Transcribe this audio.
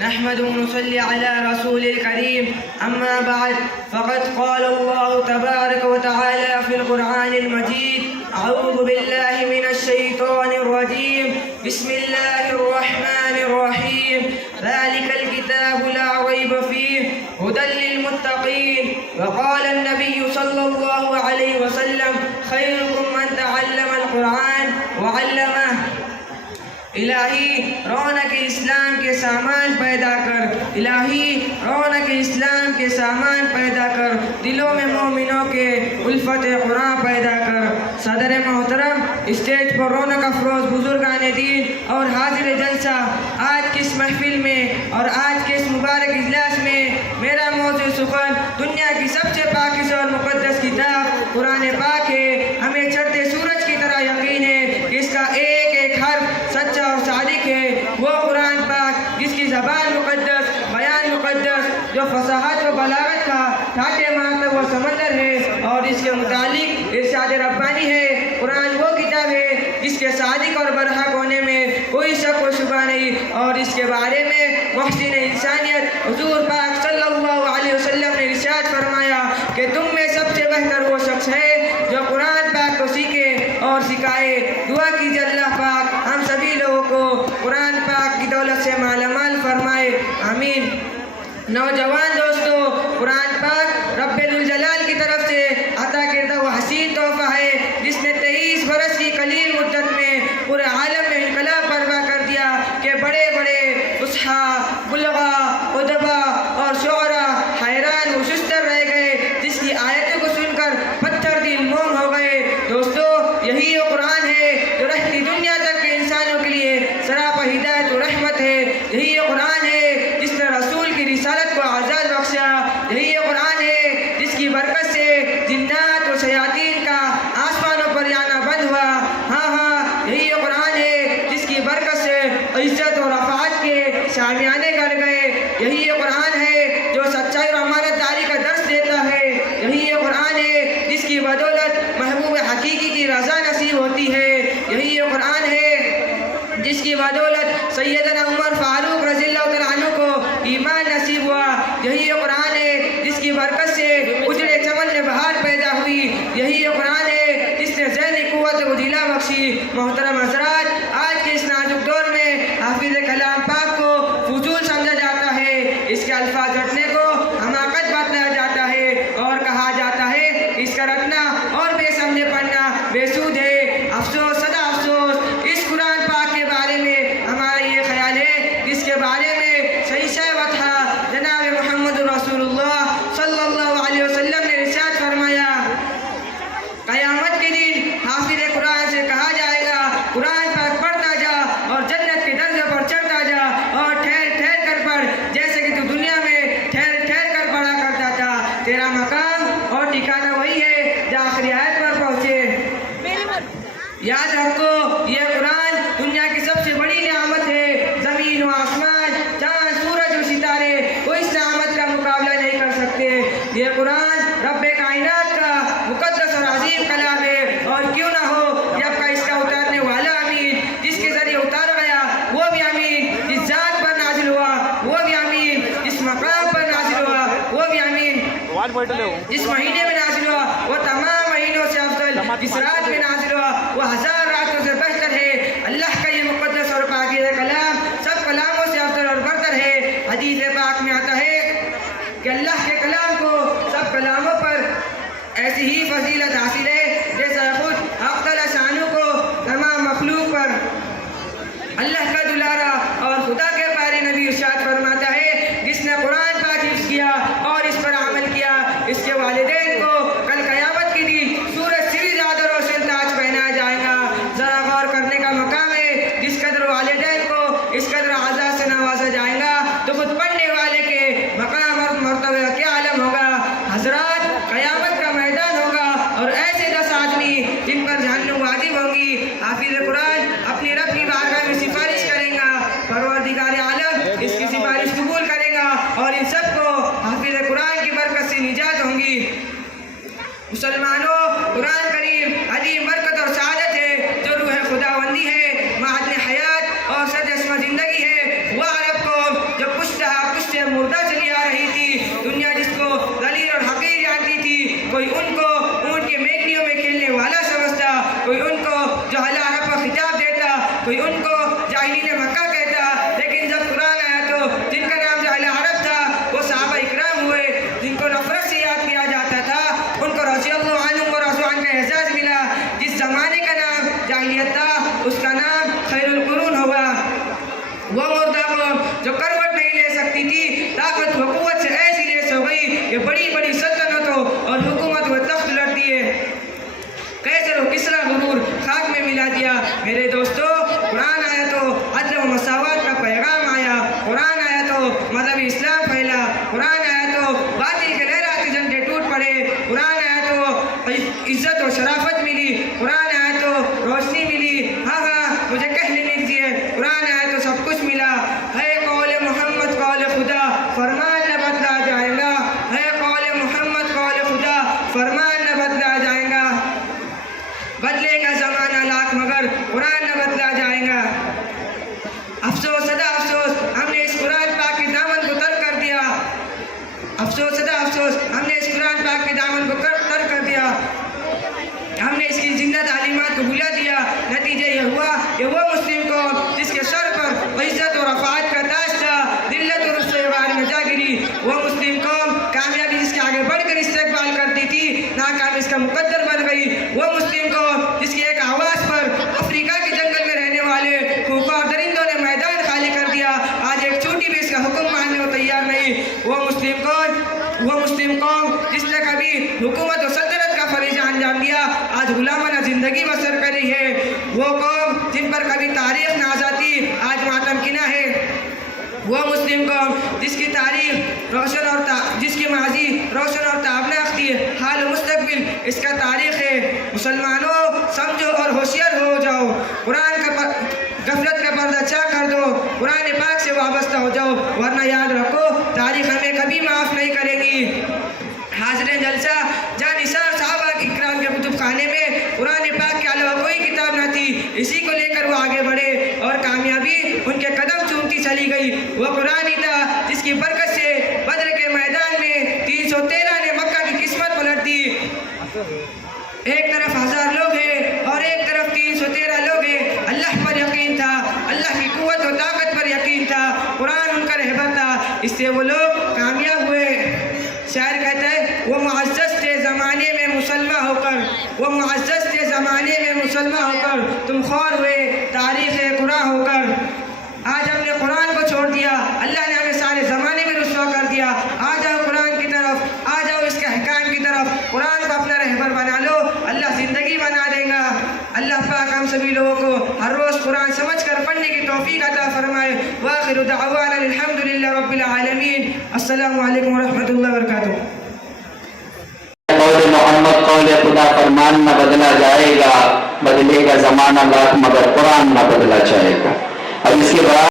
نحمد ونصلي على رسول الكريم أما بعد فقد قال الله تبارك وتعالى في القرآن المجيد أعوذ بالله من الشيطان الرجيم بسم الله الرحمن الرحيم ذلك الكتاب لا ريب فيه هدى للمتقين وقال النبي صلى الله عليه وسلم خيركم من تعلم القرآن وعلمه الہی رونق اسلام کے سامان پیدا کر، الہی رونق اسلام کے سامان پیدا کر، دلوں میں مومنوں کے الفت قرآن پیدا کر۔ صدر محترم، اسٹیج پر رونق افروز بزرگان دین اور حاضر جلسہ، آج کی اس محفل میں اور آج کے اس مبارک اجلاس میں میرا موضوع سخن دنیا کی سب سے پاکیزہ اور مقدس کتاب قرآن پاک ہے۔ ہمیں چڑھتے سورج کی طرح یقین ہے کہ اس کا ایک ایک حرف سچا اور صادق ہے۔ وہ قرآن پاک جس کی زبان مقدس، بیان مقدس، جو فصاحت و بلاغت کا ٹھاٹھے مارتا وہ سمندر ہے اور اس کے متعلق ارشاد ربانی ہے۔ قرآن وہ کتاب ہے جس کے صادق اور برحق ہونے میں کوئی شک و شبہ نہیں، اور اس کے بارے میں محسن انسانیت حضور پاک صلی اللہ علیہ وسلم نے ارشاد فرمایا کہ تم میں سب سے بہتر وہ شخص ہے جو قرآن پاک کو سیکھے اور سکھائے۔ دعا کیجیے اللہ پاک ہم سبھی لوگوں کو قرآن پاک کی دولت سے مالا مال فرمائے، آمین۔ نوجوان دوستو، قرآن پاک رب ذوالجلال کی طرف سے عطا کردہ وہ حسین تحفہ ہے جس نے 23 برس کی قلیل مدت میں پورے عالم میں انقلاب برپا کر دیا کہ بڑے بڑے فصحاء، بلغاء، ادباء اور شعراء حیران و ششدر رہ گئے، جس کی آیتوں کو سن کر پتھر دل موم ہو گئے۔ دوستو، یہی وہ قرآن ہے جو رہتی دنیا تک کے انسانوں کے لیے سراپا ہدایت و رحمت ہے۔ یہی وہ قرآن ہے جس نے رسول کی رسالت کو اعزاز بخشا۔ یہی وہ قرآن ہے جس کی برکت سے جنات و شیاطین کا آسمانوں پر آنا بند ہوا۔ ہاں، یہی وہ قرآن ہے جس کی برکت سے عزت و رفعت کے شامیانے گڑ گئے۔ یہی وہ قرآن ہے جو سچائی اور امانت داری کا درس دیتا ہے۔ یہی وہ قرآن ہے جس کی بدولت محبوب حقیقی کی رضا نصیب ہوتی ہے۔ یہی وہ قرآن ہے جس کی بدولت سیدنا عمر فاروق رضی اللہ تعالیٰ عنہ کو ایمان نصیب ہوا۔ یہی وہ قرآن ہے جس کی برکت سے اجڑے چمن میں بہار پیدا ہوئی۔ یہی وہ قرآن ہے جس نے ذہنی قوت و دلا بخشی۔ محترم حضرات، آج کے اس نازک دور میں حافظ کلام پاک کو فضول سمجھا جاتا ہے، اس کے الفاظ رٹنے کو حماقت بتایا جاتا ہے اور کہا جاتا ہے کہ اس کا رٹنا اور بے سمجھے پڑھنا بے سود ہے۔ افسوس، صدا افسوس، اس قرآن پاک کے بارے میں ہمارا یہ خیال ہے جس کے بارے میں صحیح شہوت تھا جناب محمد رسول اللہ صلی اللہ علیہ وسلم نے ارشاد فرمایا، قیامت کے دن حافظ قرآن سے کہا جائے گا قرآن پاک پڑھتا جا اور جنت کے درجے پر چڑھتا جا اور ٹھہر ٹھہر کر پڑھ، جیسے کہ تو دنیا میں ٹھہر ٹھہر کر پڑھا کرتا تھا۔ تیرا مقام اور ٹھکانہ وہی ہے جو آخری آیت پر پہنچے۔ یاد رکھو، یہ قرآن دنیا کی سب سے بڑی نعمت ہے۔ زمین و آسمان، چاند، سورج و ستارے کوئی اس نعمت کا مقابلہ نہیں کر سکتے۔ یہ قرآن رب کائنات کا مقدس اور عظیم کلام ہے، اور کیوں نہ ہو جب کا اس کا اتارنے والا امین، جس کے ذریعے اتارا گیا وہ بھی امین، جس ذات پر نازل ہوا وہ بھی امین، جس مقام پر نازل ہوا وہ بھی امین، جس مہینے میں نازل ہوا وہ تمام مہینوں سے افضل، جس رات میں نازل ہوا وہ 1000 راتوں سے بہتر ہے۔ اللہ کا یہ مقدس اور پاکیزہ کلام سب کلاموں سے افضل اور برتر ہے۔ حدیث پاک میں آتا ہے کہ اللہ کے کلام کو سب کلاموں پر ایسی ہی فضیلت حاصل ہے جیسا خود افضل شانوں کو تمام مخلوق پر۔ اللہ کا دلارا اور خدا کے پیارے نبی ارشاد فرماتا ہے جس نے قرآن پاک حفظ کیا اور اس پر عمل کیا، اس کے والدین کو کل قیامت کے دن سورج سے بھی زیادہ روشن تاج پہنایا جائے گا۔ ذرا غور کرنے کا مقام ہے، جس قدر والدین کو اس قدر اعزاز سے نوازا جائے گا تو خود پڑھنے والے کے مقام اور مرتبہ کیا عالم ہوگا۔ حضرات، قیامت کا میدان ہوگا اور ایسے 10 آدمی جن پر جہنم واجب ہوگی۔ حافظ قرآن اپنی رب کی بارگاہ میں سفارش کوئی ان کو اونٹ کے میکڑیوں میں کھیلنے والا سمجھتا، کوئی ان کو جو اعلی عرب کا خطاب دیتا، کوئی ان کو جاہلین مکہ کہتا، لیکن جب قرآن آیا تو جن کا نام جو اعلی عرب تھا وہ صحابہ اکرام ہوئے، جن کو نفرت سے یاد کیا جاتا تھا، ان کو رضی اللہ عنہم و رضوا عنہ کا اعزاز ملا۔ جس زمانے کا نام جاہلیت تھا اس کا نام خیر القرون ہوا۔ وہ مردہ قوم جو کروٹ نہیں لے سکتی تھی، طاقت و قوت سے ایسی لیس ہو گئی کہ بڑی بڑی سلطنتوں اور حکومت و تخت لڑتی ہے، قیصر و کسریٰ غرور خاک میں ملا دیا۔ میرے دوستو، قرآن آیا تو عدل و مساوات کا پیغام آیا، قرآن آیا تو مذہب اسلام پھیلا، قرآن آیا تو باطل کے لہراتے جھنڈے ٹوٹ پڑے، قرآن آیا تو عزت و شرافت ملی، قرآن آیا تو روشنی ملی۔ ہاں مجھے کہہ لینے دیجیے، قرآن آیا تو سب کچھ ملا۔ ہے قول محمد قول خدا، فرمان نہ بدلا جائے گا، ہے قول محمد قول خدا، فرمان نہ بدلا جائے گا، بدلے گا زمانہ لاکھ مگر قرآن نہ بدلا جائے گا۔ افسوس صدا افسوس، ہم نے اس قرآن پاک کے دامن کو ترک کر دیا، افسوس صدا افسوس، ہم نے اس قرآن پاک کے دامن کو ترک کر دیا، ہم نے اس کی زندہ تعلیمات کو بھلا دیا۔ نتیجہ یہ ہوا کہ وہ مسلم قوم جس کے سر پر عزت اور رفعت کا تاج تھا، ذلت اور رسوائی غار میں جا گری۔ وہ مسلم قوم کامیابی جس کے آگے بڑھ کر استقبال کرتی تھی، ناکامی اس کا مقدر بن گئی۔ وہ مسلم قوم جس کی ایک آواز پر افریقہ کے جنگل میں رہنے والے خوفار درندوں نے میدان خالی کر دیا، آج ایک چوٹی بھی اس کا حکم ماننے کو تیار نہیں۔ وہ مسلم قوم جس نے کبھی حکومت و سلطنت کا فریضہ انجام دیا، آج غلامانہ زندگی بسر کر رہی ہے۔ وہ قوم جن پر کبھی تاریخ ناز آتی، آج ماتم کنا ہے۔ وہ مسلم قوم جس کی تاریخ روشن اور جس کی ماضی روشن اور تابناک تھی، حال و مستقبل اس کا تاریخ ہے۔ مسلمانوں سمجھو اور ہوشیار ہو جاؤ، قرآن کا غفلت کا پردہ چاک کر دو، قرآن پاک سے وابستہ ہو جاؤ، ورنہ یاد رکھو تاریخ ہمیں کبھی معاف نہیں کرے گی۔ حاضرین جلسہ، جان نثار صحابہ اکرام کے کتب خانے میں قرآن پاک کے علاوہ کوئی کتاب نہ تھی، اسی کو لے کر وہ آگے بڑھے اور کامیابی ان کے قدم چومتی چلی گئی۔ وہ قرآن ہی تھا جس کی برکت سے بدر کے میدان میں 313 نے مکہ کی قسمت پلٹ دی۔ ایک طرف 1000 لوگ ہیں اور ایک طرف 313 لوگ ہیں۔ اللہ پر یقین تھا، اللہ کی قوت و طاقت پر یقین تھا، قرآن ان کا رہبر تھا، اس سے وہ لوگ کامیاب ہوئے۔ شاعر کہتا ہے وہ معزز تھے زمانے میں مسلمہ ہو کر، وہ معزز تھے زمانے میں مسلمہ ہو کر، تم خوار ہوئے تاریخ قرآن ہو کر۔ آج ہم نے قرآن کو چھوڑ دیا، اللہ نے ہمیں سارے زمانے میں رسوا کر دیا۔ آ جاؤ قرآن کی طرف، آ جاؤ اس کے احکام کی طرف، قرآن کو اپنا رہبر بنا لو، اللہ زندگی بنا دے گا۔ اللہ پاک ہم سبھی لوگوں کو ہر روز قرآن سمجھ کر پڑھنے کی توفیق عطا فرمائے۔ وآخر دعوانا الحمدللہ رب العالمین۔ السلام علیکم ورحمۃ اللہ وبرکاتہ۔ قول محمد قول خدا، فرمان نہ بدلا جائے گا، بدلے گا زمانہ لاکھ مگر قرآن نہ بدلا جائے گا۔ اب اس کے بعد